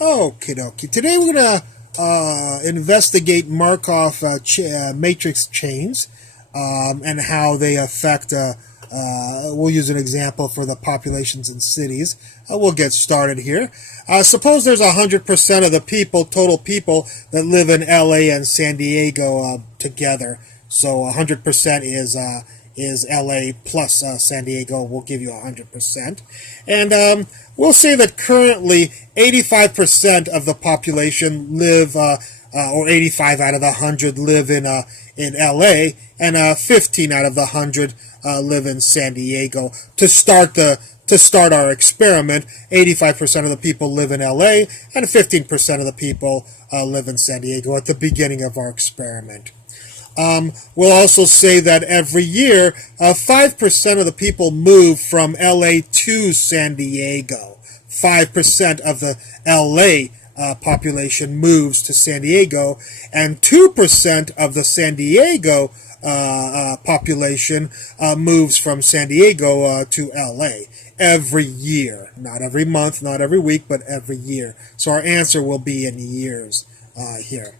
Okie dokie. Today we're going to investigate Markov matrix chains and how they affect, we'll use an example for the populations in cities. We'll get started here. Suppose there's 100% of the people, total people, that live in LA and San Diego together. So 100% is LA plus San Diego will give you 100%. And we'll say that currently 85% of the population live, or 85 out of the 100 live in LA, and 15 out of the 100 live in San Diego. To start our experiment, 85% of the people live in LA, and 15% of the people live in San Diego at the beginning of our experiment. We'll also say that every year, 5% of the people move from LA to San Diego. 5% of the LA population moves to San Diego, and 2% of the San Diego population moves from San Diego to LA every year. Not every month, not every week, but every year. So our answer will be in years here.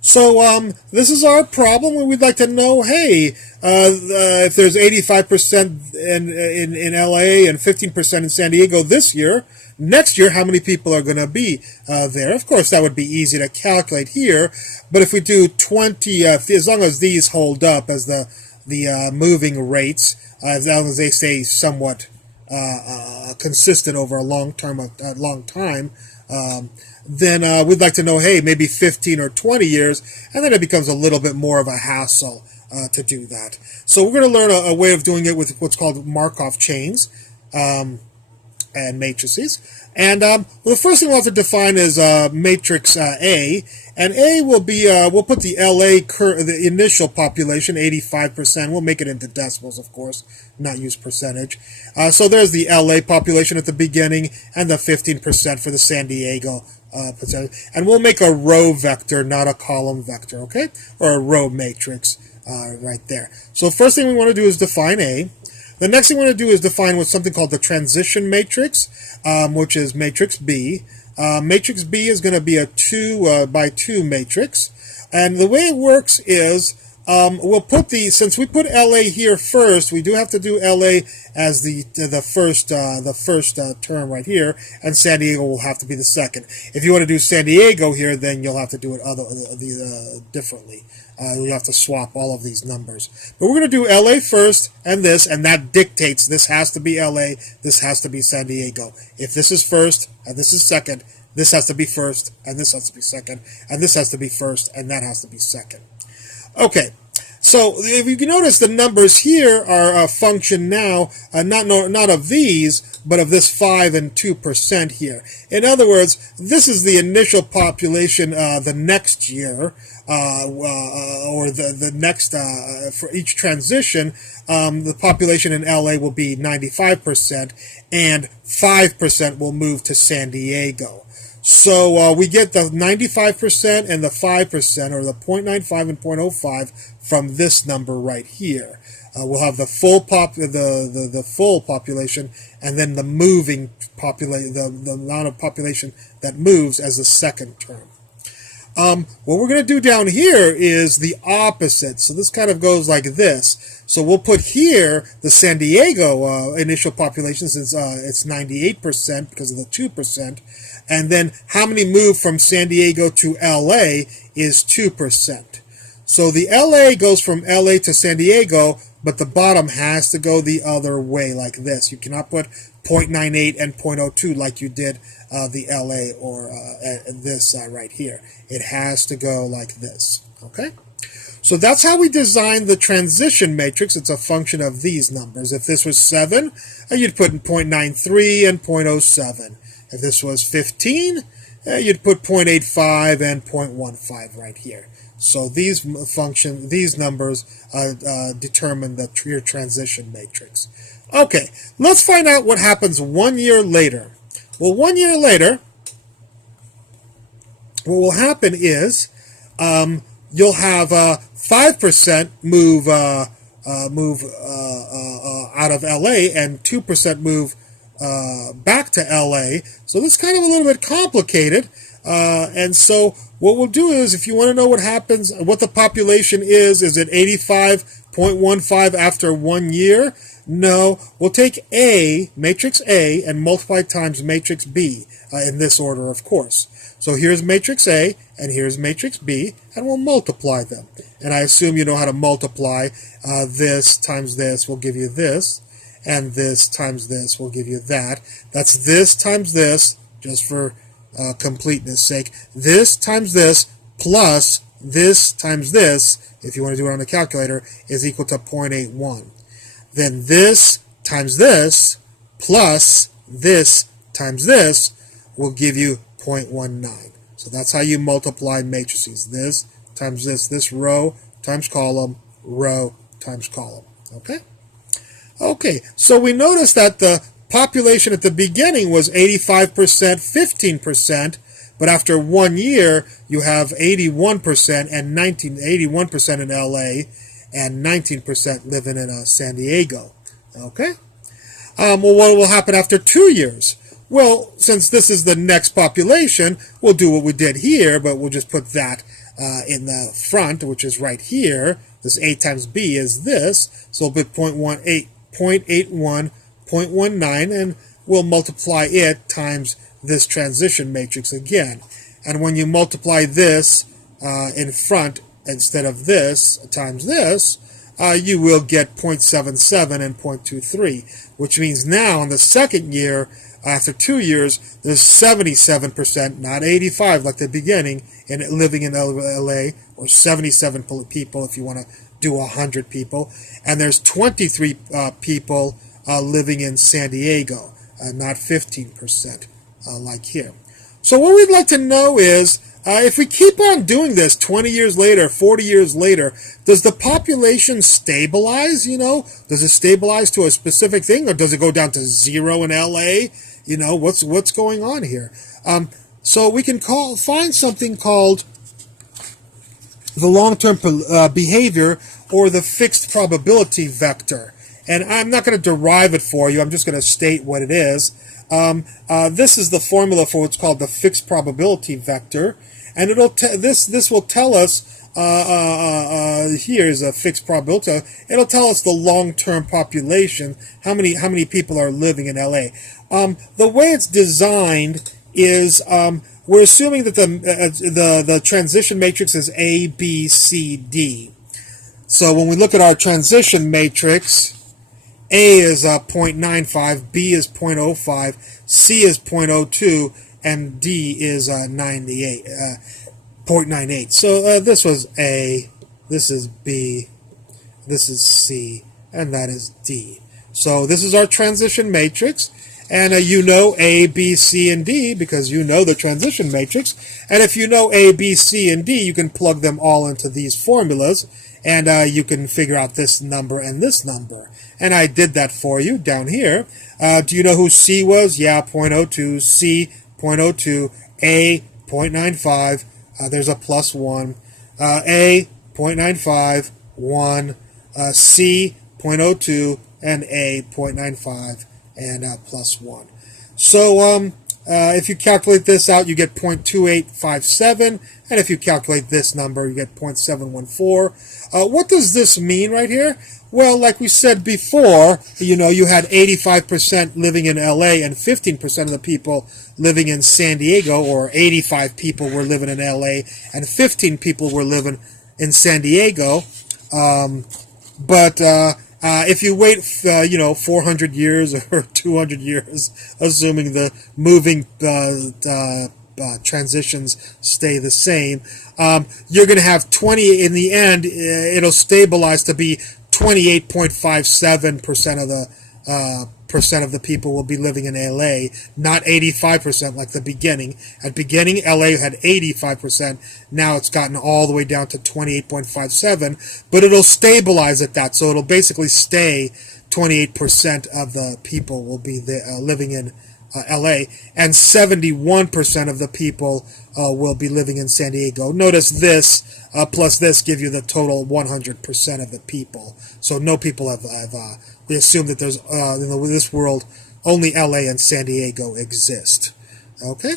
So this is our problem, and we'd like to know, hey, if there's 85% in LA and 15% in San Diego this year, next year, how many people are going to be there? Of course, that would be easy to calculate here, but if we do 20, as long as these hold up as the moving rates, as long as they stay somewhat consistent over a long time, then we'd like to know, hey, maybe 15 or 20 years, and then it becomes a little bit more of a hassle to do that. So we're going to learn a way of doing it with what's called Markov chains and matrices. And the first thing we'll have to define is matrix A, and A will be, we'll put the LA, the initial population, 85%. We'll make it into decimals, of course, not use percentage. So there's the LA population at the beginning, and the 15% for the San Diego percentage. And we'll make a row vector, not a column vector, okay? Or a row matrix right there. So first thing we want to do is define A. The next thing we want to do is define what's something called the transition matrix, which is matrix B. Matrix B is going to be a 2 by 2 matrix. And the way it works is we'll put since we put LA here first, we do have to do LA as the first term right here, and San Diego will have to be the second. If you want to do San Diego here, then you'll have to do it differently. You'll have to swap all of these numbers. But we're going to do LA first, and that dictates this has to be LA, this has to be San Diego. If this is first, and this is second, this has to be first, and this has to be second, and this has to be first, and that has to be second. Okay, so if you can notice, the numbers here are a function now, not of these, but of this 5 and 2% here. In other words, this is the initial population the next year, or the next, for each transition, the population in LA will be 95%, and 5% will move to San Diego. So we get the 95% and the 5%, or the 0.95 and 0.05, from this number right here. We'll have the full the full population, and then the moving population, the amount of population that moves as the second term. What we're going to do down here is the opposite. So this kind of goes like this. So we'll put here the San Diego initial population, since it's 98% because of the 2%. And then how many move from San Diego to LA is 2%. So the LA goes from LA to San Diego, but the bottom has to go the other way like this. You cannot put 0.98 and 0.02 like you did the LA or this right here. It has to go like this, okay? So that's how we design the transition matrix. It's a function of these numbers. If this was 7, you'd put 0.93 and 0.07. If this was 15, you'd put 0.85 and 0.15 right here. So these numbers determine your transition matrix. Okay, let's find out what happens 1 year later. Well, 1 year later, what will happen is you'll have 5% move out of LA, and 2% move back to LA. So this is kind of a little bit complicated. And so what we'll do is, if you want to know what happens, what the population is it 85.15 after 1 year? No, we'll take A, matrix A, and multiply times matrix B, in this order, of course. So here's matrix A, and here's matrix B, and we'll multiply them. And I assume you know how to multiply. This times this will give you this, and this times this will give you that. That's this times this, just for completeness sake. This times this plus this times this, if you want to do it on a calculator, is equal to 0.81. Then this times this plus this times this will give you 0.19. So that's how you multiply matrices. This times this row times column, row times column. Okay? Okay, so we notice that the population at the beginning was 85%, 15%, but after 1 year, you have 81% and 81% in LA and 19% living in San Diego. Okay? Well, what will happen after 2 years? Well, since this is the next population, we'll do what we did here, but we'll just put that in the front, which is right here. This A times B is this, so we'll put 0.81, 0.19, and we'll multiply it times this transition matrix again. And when you multiply this in front instead of this times this, you will get 0.77 and 0.23, which means now in the second year, after 2 years, there's 77%, not 85 like the beginning, living in LA, or 77 people if you want to do 100 people, and there's 23 people living in San Diego, not 15% like here. So what we'd like to know is, if we keep on doing this 20 years later, 40 years later, does the population stabilize, Does it stabilize to a specific thing, or does it go down to 0 in LA? What's going on here? So we can find something called the long-term behavior, or the fixed probability vector. And I'm not going to derive it for you. I'm just going to state what it is. This is the formula for what's called the fixed probability vector, and this will tell us. Here's a fixed probability. It'll tell us the long-term population, how many people are living in LA. The way it's designed is we're assuming that the transition matrix is A, B, C, D. So when we look at our transition matrix, A is 0.95, B is 0.05, C is 0.02, and D is 0.98. So this was A, this is B, this is C, and that is D. So this is our transition matrix. And you know A, B, C, and D because you know the transition matrix. And if you know A, B, C, and D, you can plug them all into these formulas, and you can figure out this number and this number. And I did that for you down here. Do you know who C was? Yeah, 0.02, C, 0.02, A, 0.95, there's a plus 1, A, 0.95, 1, C, 0.02, and A, 0.95. And plus 1. So if you calculate this out, you get 0.2857, and if you calculate this number, you get 0.714. What does this mean right here? Well, like we said before, you had 85% living in LA and 15% of the people living in San Diego, or 85 people were living in LA and 15 people were living in San Diego. If you wait, 400 years or 200 years, assuming the moving transitions stay the same, you're going to have 20, in the end, it'll stabilize to be 28.57% of the people will be living in LA, not 85% like the beginning. At beginning, LA had 85%. Now it's gotten all the way down to 28.57, but it'll stabilize at that. So it'll basically stay 28% of the people will be living in LA, and 71% of the people will be living in San Diego. Notice this plus this give you the total 100% of the people. So no people have we assume that there's in this world only LA and San Diego exist. Okay,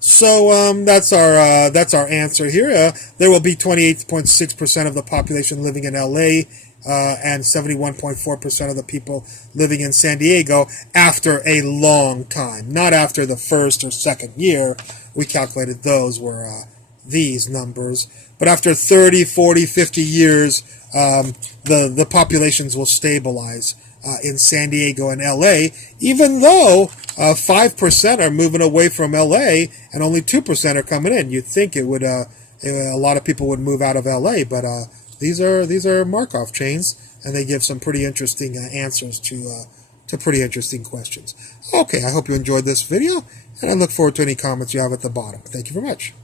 so that's our answer here. There will be 28.6% of the population living in LA and 71.4% of the people living in San Diego after a long time, not after the first or second year. We calculated those were these numbers, but after 30, 40, 50 years, the populations will stabilize in San Diego and LA, even though 5% are moving away from LA and only 2% are coming in. You'd think it would a lot of people would move out of LA, but these are Markov chains, and they give some pretty interesting answers to pretty interesting questions. Okay, I hope you enjoyed this video, and I look forward to any comments you have at the bottom. Thank you very much.